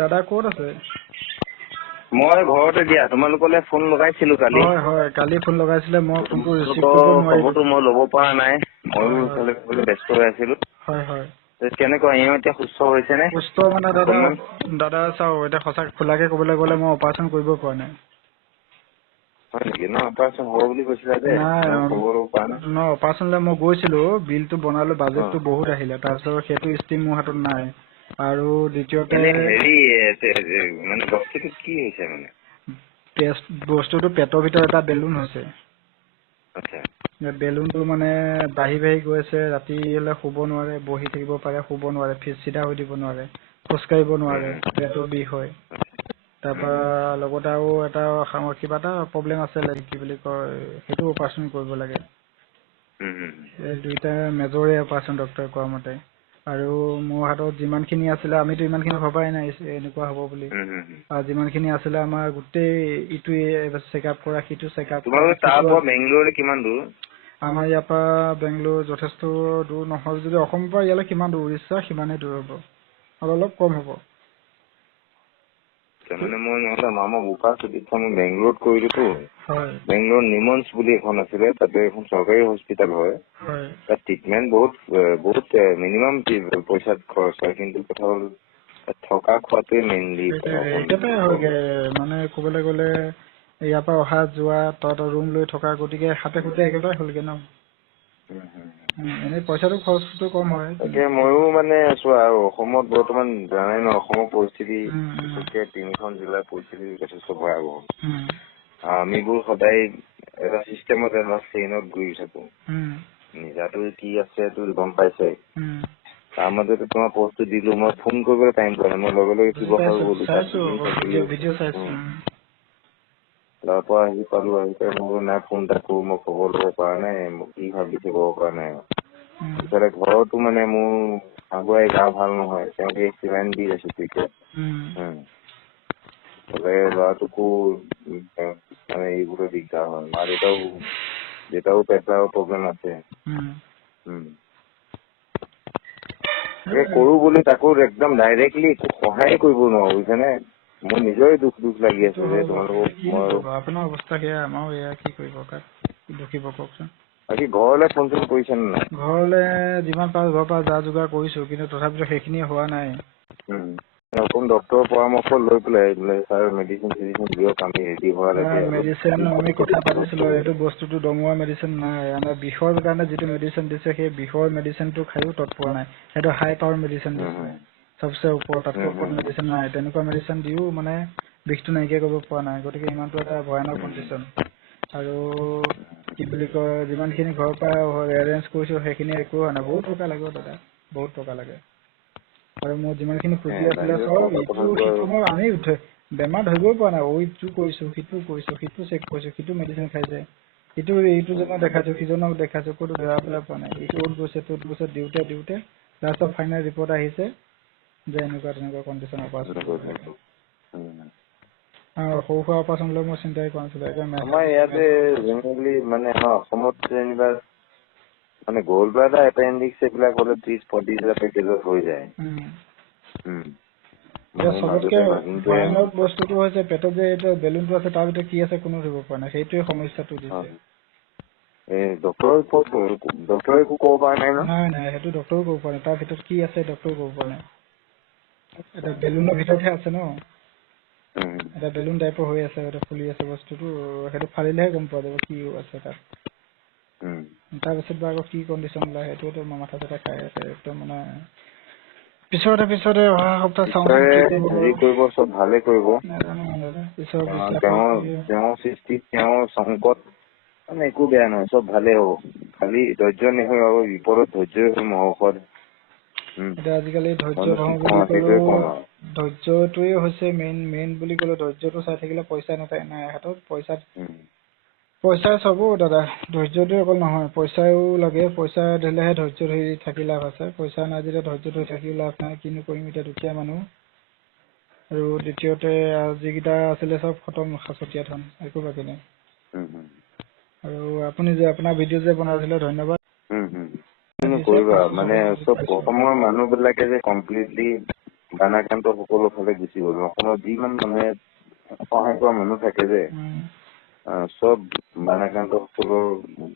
দাদা ক'ত আছে? মই ঘৰতে দিয়া, তোমালোকলে ফোন লগাইছিলো কালি। হয় কালি ফোন লগাইছিলে, মই ফোনটো ৰিচিভ কৰিব নোৱাৰিলো। খবৰটো মই ল'ব পৰা নাই, ময়ো হয় ইফালে ব্যস্ত হৈ আছিলো। হয় কেনেকুৱা এতিয়া সুস্থ হৈছে নে? সুস্থ মানে দাদা চাও এতিয়া সঁচা খোলাকে ক'বলৈ গ'লে মই অপাৰেশ্যন কৰিব পৰা নাই। হয় নেকি? ন অপাৰেশ্যন হ'ব বুলি কৈছিলা যে খবৰ ল'ব পৰা নাই। অপাৰেশ্যনলৈ মই গৈছিলো, বিলটো বনালো, বাজেটটো বহুত আহিলে, তাৰপিছত সেইটো স্কিম মোৰ হাতত নাই। আৰু দ্বিতীয়তে মানে বস্তুটো কি হৈছে মানে? বস্তুটো পেটৰ ভিতৰত এটা বেলুন হৈছে। আচ্ছা। বেলুনটো মানে বাঢ়ি বাঢ়ি গৈ আছে, ৰাতি হলে শুব নোৱাৰে, বহি থাকিব পাৰে, শুব নোৱাৰে, চিধা হৈ দিব নোৱাৰে, খোজ কাঢ়িব নোৱাৰে, পেটৰ বিষ হয়। তাৰপৰা লগতে আৰু এটা কিবা এটা প্ৰব্লেম আছিলে, কি বুলি কয়, সেইটো অপাৰেশ্যন কৰিব লাগে। এই দুইটা মেজৰে অপাৰেশ্যন ডক্টৰে কোৱা মতে। আৰু মোৰ হাতত যিমানখিনি আছিলে, আমিতো ইমানখিনি ভবাই নাই এনেকুৱা হ'ব বুলি। আৰু যিমানখিনি আছিলে আমাৰ গোটেই ইটোৱে চেকআপ কৰা, সিটো চেকআপ কৰা। তোমালোকে তাৰ পৰা বেংগলোৰলৈ কিমান দূৰ? আমাৰ ইয়াৰ পৰা বেংগলোৰ যথেষ্ট দূৰ নহয়, যদি অসমৰ পৰা ইয়ালৈ কিমান দূৰ, উৰিষ্যা সিমানেই দূৰ হ'ব, আৰু অলপ কম হ'ব। মানে মই নহ'লে মামা বোকা চিকিৎসা মই বেংগলোৰত কৰিলোতো। বেংগলোৰ নিমন্স বুলি এখন আছিলে, তাতে এখন চৰকাৰী হস্পিটেল হয়। তাত ট্ৰিটমেণ্ট বহুত মিনিমাম পইচাত খৰচ হয়, কিন্তু কথা হ'ল থকা খোৱাটোৱে মেইনলি। একেটাই হয়গে, মানে ক'বলৈ গ'লে ইয়াৰ পৰা অহা যোৱা, তাত ৰুম লৈ থকা, গতিকে হাতে খুটে একেটাই হ'লগে ন। এনেই পইচাটো খৰচটো কম হয়। তাকে ময়ো মানে চোৱা, আৰু অসমত বৰ্তমান জানাই ন, অসমৰ পৰিস্থিতি বিশেষকে 3খন জিলাৰ পৰিস্থিতি যথেষ্ট ভয়াৱহ। আমিবোৰ সদায় এটা চিষ্টেমত এটা ট্ৰেইনত ঘূৰি থাকো। নিজাটো কি আছে এইটো গম পাইছে। তাৰ মাজতে তোমাৰ পষ্টটো দিলো, মই ফোন কৰিবলৈ টাইম পোৱা নাই, মই লগে লগে শিৱসাগৰ গ'লো, তাৰ পৰা আহি পালো, আহি পাই মই নাই ফোন এটা কৰো, মই খবৰ ল'ব পৰা নাই, মই কি ভাবিছো ক'ব পৰা নাই। ইফালে ঘৰতো মানে মোৰ আগুৱাই গা ভাল নহয়, তেওঁকে চিলাইন দি আছো ক্ৰিকেট। ল'ৰাটোকো মানে এইবোৰো দিগদাৰ হয়, দেউতাও পেটৰ প্ৰব্লেম আছে। কৰো বুলি তাকো একদম ডাইৰেক্টলি একো সহায় কৰিব নোৱাৰো, বুজিছানে? মোৰ নিজৰে দুখ লাগি আছে যে তোমালোকক আপোনাৰ অৱস্থা সেয়া, আমাৰো এয়া, কি কৰিব কাক দুখিব কওকচোন। বাকী ঘৰলৈ ফোন চোন কৰিছে নে নাই? ঘৰলৈ যিমান পাৰো ঘৰৰ পৰা যা যোগাৰ কৰিছো, কিন্তু তথাপিতো সেইখিনি হোৱা নাই। অকণ ডক্টৰৰ পৰামৰ্শ লৈ পেলাই ছাৰ মেডিচিন দিয়ক, আমি ৰেডি হোৱালৈকে। মেডিচিন আমি কথা পাতিছিলো, এইটো বস্তুটো দমোৱা মেডিচিন নাই, আমাৰ বিষৰ কাৰণে যিটো মেডিচিন দিছে, সেই বিষৰ মেডিচিনটো খায়ো তৎ পোৱা নাই। সেইটো হাই পাৱাৰ মেডিচিন দিছে, চবচে ওপৰত, তাতকৈ ওপৰত মেডিচিন নাই। তেনেকুৱা মেডিচিন দিও মানে বিষটো নাইকিয়া কৰিব পৰা নাই, গতিকে ইমানটো এটা ভয়ানক কণ্ডিশ্যন। আৰু কি বুলি কয়, যিমানখিনি ঘৰৰ পৰা এৰেঞ্জ কৰিছো সেইখিনি একো হোৱা নাই। বহুত টকা লাগিব দাদা, বহুত টকা লাগে। আৰু মোৰ যিমানখিনি পুঁজি আছিলে চব সিটো মই আনি বেমাৰ ধৰিবই পৰা নাই। ইটো কৰিছো, সিটো কৰিছো, সিটো চেক কৰিছো, সিটো মেডিচিন খাইছে, ইটোজনক দেখাইছো, সিজনক দেখাইছো, ক'তো ধৰা পেলাই পোৱা নাই। ইটো অত গৈছে, ত'ত গৈছে, দিওঁতে লাষ্টত ফাইনেল ৰিপৰ্ট আহিছে যে এনেকুৱা তেনেকুৱা কণ্ডিশ্যন অপাৰেশ্যন কৰিব লাগে। সৰু সুৰা অপাৰেশ্যন লৈ মই চিন্তাই কৰা নাছিলো। আমাৰ ইয়াতে জেনেৰেলি মানে অসমত যেনিবা মানে গ'ল্ড ব্লাডাৰ, এপেণ্ডিক্স এইবিলাক হ'লে 30-35 হাজাৰ পেকেজত হৈ যায়। চবতকে ভয়ানক বস্তুটো হৈছে পেটত যে এইটো বেলুনটো আছে, তাৰ ভিতৰত কি আছে কোনো ধৰিব পৰা নাই, সেইটোৱে সমস্যাটো দিছে। ডক্টৰে একো ক'ব পৰা নাই ন? নাই, সেইটো ডক্টৰেও ক'ব পৰা নাই, তাৰ ভিতৰত কি আছে ডক্টৰেও ক'ব পৰা নাই। এটা বেলুনৰ ভিতৰতহে আছে ন, এটা বেলুন টাইপৰ হৈ আছে, এটা ফুলি আছে বস্তুটো, সেইটো ফালিলেহে গম পোৱা যাব কি আছে তাত। তাৰপিছত বা আকৌ কি কণ্ডিশ্যন ওলাই, সেইটোৱেতো মাথা চাথা খাই আছে একদম। মানে পিছতে অহা সপ্তাহ চাওঁ যি কৰিব চব ভালে কৰিব। তেওঁৰ সৃষ্টি, তেওঁৰ সংকট মানে একো বেয়া নহয়, চব ভালে হ'ব। খালি ধৈৰ্য নহয় আৰু বিপদত ধৈৰ্যই হ'ল মহৌষধ। এতিয়া আজিকালি ধৈৰ্য ধৰো বুলি ক'লেও ধৈৰ্যটোৱে হৈছে মেইন বুলি ক'লে, ধৈৰ্যটো চাই থাকিলে পইচা নাই হাতত, পইচাই চাব দাদা। ধৈৰ্যটোৱে অকল নহয়, পইচাও লাগে, পইচা দিলেহে ধৈৰ্য ধৰি থাকি লাভ আছে। পইচা নাই যেতিয়া ধৈৰ্য ধৰি থাকি লাভ নাই, কিনো কৰিম এতিয়া দুখীয়া মানুহ। আৰু দ্বিতীয়তে যিকেইটা আছিলে চব খতম, সাঁচতীয়া ধন, একো বাকী নাই। আৰু আপুনি যে আপোনাৰ ভিডিঅ' যে বনাইছিলে, ধন্যবাদ। কৰিবা মানে চব অসমৰ মানুহ বিলাকে যে কমপ্লিটলি বানাক্ৰান্ত সকলো ফালে গুচি গ'ল। অসমত যিমান মানুহে সহায় কৰা মানুহ থাকে যে চব বানাক্ৰান্ত সকলৰ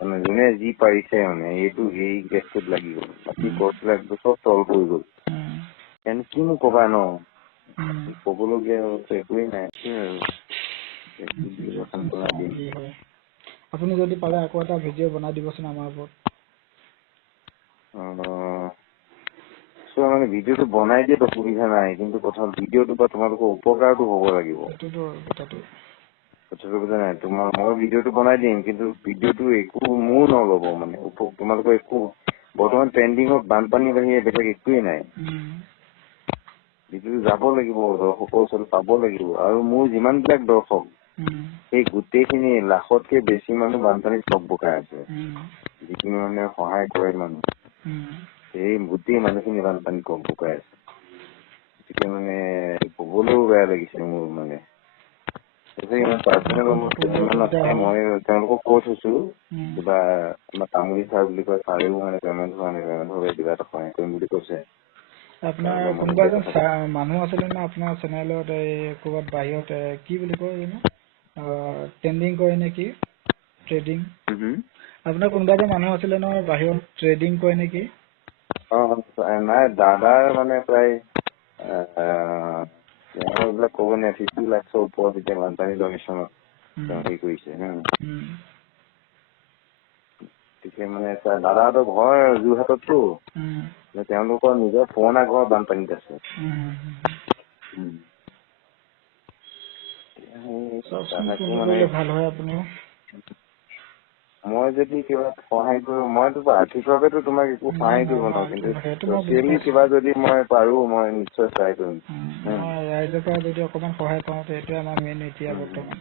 মানে যোনে যি পাৰিছে মানে এই গেছটোত লাগি গ'ল। বাকী গছবিলাক চব তল পৰি গ'ল। এনে কিনো কবা ন, কবলগীয়া একোৱেই নাই। আপুনি যদি পাৰে আকৌ এটা ভিডিঅ' বনাই দিবচোন আমাৰ ওপৰত। মানে ভিডিঅ'টো বনাই দিয়াত অসুবিধা নাই, কিন্তু কথা ভিডিঅ'টোৰ পৰা তোমালোকৰ উপকাৰটো হ'ব লাগিব। কথাটো বুজা নাই। মই ভিডিঅ'টো বনাই দিম, কিন্তু ভিডিঅ'টো একো মোৰ নল'ব মানে তোমালোকৰ একো বৰ্তমান ট্ৰেণ্ডিঙত বানপানী বাহিৰে বেলেগ একোৱেই নাই। ভিডিঅ'টো যাব লাগিব, দৰ্শকৰ ওচৰত পাব লাগিব। আৰু মোৰ যিমানবিলাক দৰ্শক সেই গোটেইখিনি লাখতকে বেছি মানুহ বানপানীত চববোকাই আছে। যিখিনি মানুহে সহায় কৰে মানুহ সেই গোটেই মানুহখিনি বানপানীত চববোকাই আছে। গতিকে মানে কবলৈও বেয়া লাগিছে মোৰ মানে। ইমান পাৰ্চনেল ইমান আছে। মই তেওঁলোকক কৈ থৈছো কিবা আমাৰ তামুলী ছাৰ বুলি কয়, ছাৰেও মানে পেমেণ্ট হোৱা নাই, পেমেণ্ট হ'লে কিবা এটা সহায় কৰিম বুলি কৈছে। আপোনাৰ কোনোবা এজন মানুহ আছিলে ন আপোনাৰ চেনেলত, এই ক'ৰবাত বাহিৰত কি বুলি কয় জানো ট্ৰেণ্ডিং কৰে নেকি, ট্ৰেডিং? আপোনাৰ কোনোবা এজন মানুহ আছিলে ন বাহিৰত ট্ৰেডিং কৰে নেকি? নাই, দাদাৰ মানে প্ৰায় এইবিলাক ক'ব নাই 50 লাখৰ ওপৰত এতিয়া বানপানী ডনেশ্যনত হেৰি কৰিছে। গতিকে মানে দাদাহঁতৰ ঘৰ যোৰহাটততো, তেওঁলোকৰ নিজৰ পুৰণা ঘৰ বানপানীত আছে। মই যদি কিবা সহায় কৰো, মইতো আৰ্থিকভাৱেতো তোমাক একো সহায় কৰিব নোৱাৰো, কিন্তু ছচিয়েলি কিবা যদি মই পাৰো মই নিশ্চয় ট্ৰাই কৰিম। ৰাইজৰ পৰা যদি অকমান সহায় পাওঁ, সেইটোৱে আমাৰ মেইন এতিয়া বৰ্তমান।